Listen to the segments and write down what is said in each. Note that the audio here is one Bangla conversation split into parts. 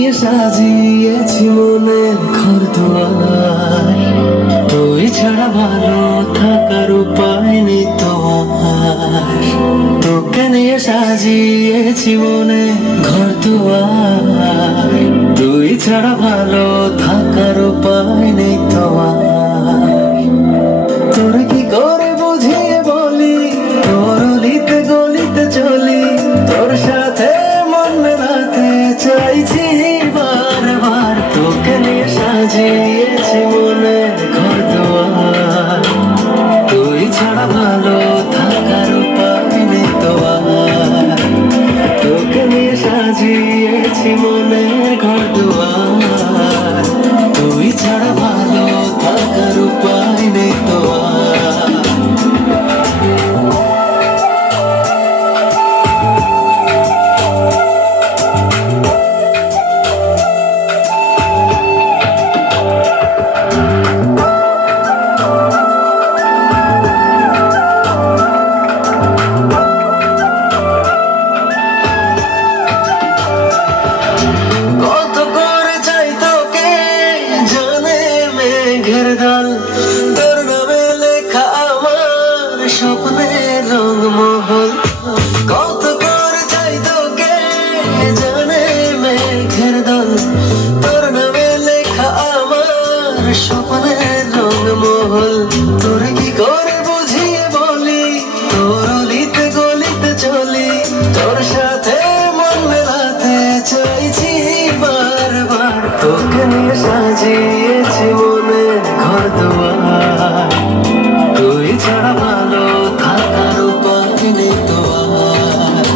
নিয়ে সাজিয়েছি মনের ঘর দুয়ার, তুই ছাড়া ভালো থাকার উপায় নেই তো আর। তোকে নিয়ে সাজিয়েছি মনের ঘর দুয়ার, তুই ছাড়া ভালো থাকার উপায় নেই তো আর। তোর কি করে বুঝিয়ে বলি, তোর অলিতে গলিতে চলি, তোর সাথে মন মেলাতে চাইছি বারবার। তোকে নিয়ে সাজিয়েছি মনের ঘর দুয়ার, তুই ছাড়া ভালো থাকার উপায় নেই তো আর। তোকে নিয়ে সাজিয়েছি মনের ঘর দুয়ার, তুই ছাড়া ভালো থাকার উপায় নেই তো আর। তোর নামে লেখা আমার স্বপ্নের রংমহল, কত করে চাই তোকে জানে মেঘের দল। তোর নামে লেখা আমার স্বপ্নের রংমহল, তোর কি করে বুঝিয়ে বলি, তোর অলিতে গলিতে চলি, তোর সাথে মন মেলাতে চাইছি বারবার। তোকে নিয়ে সাজিয়েছি মনের ঘর দুয়ার, তুই ছাড়া ভালো থাকার উপায় নেই তো আর।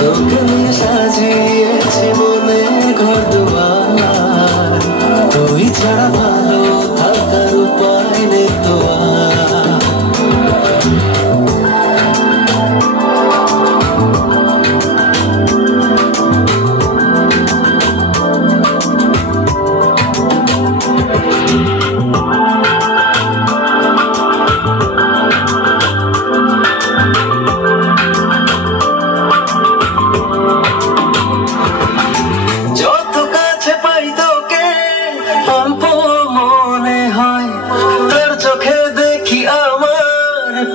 তোকে নিয়ে সাজিয়েছি মনের ঘর দুয়ার, তুই ছাড়া ভালো থাকার উপায় নেই তো আর।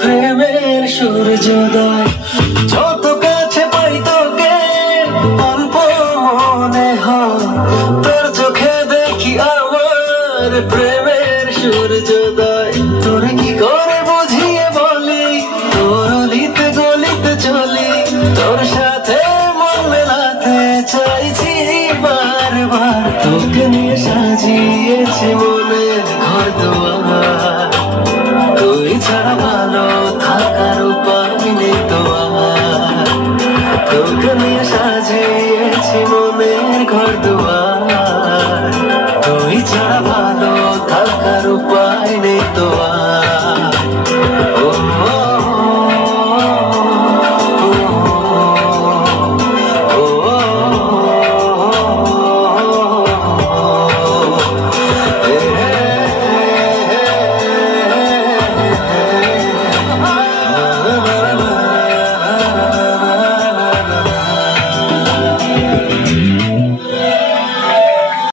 প্রেমের সূর্যোদয়, যত কাছে পাই তোকে অল্প মনে হয়, তোর চোখে দেখি আমার প্রেমের সূর্যোদয়। তোর কি করে বুঝিয়ে বলি, তোর অলিতে গলিতে চলি, তোর সাথে মন মেলাতে চাইছি বারবার। তোকে নিয়ে সাজিয়েছি মনের ঘর দুয়ার, তুই ছাড়া ভালো থাকার উপায় নেই তো আর। তোকে নিয়ে সাজিয়েছি মনের ঘর দুয়ার।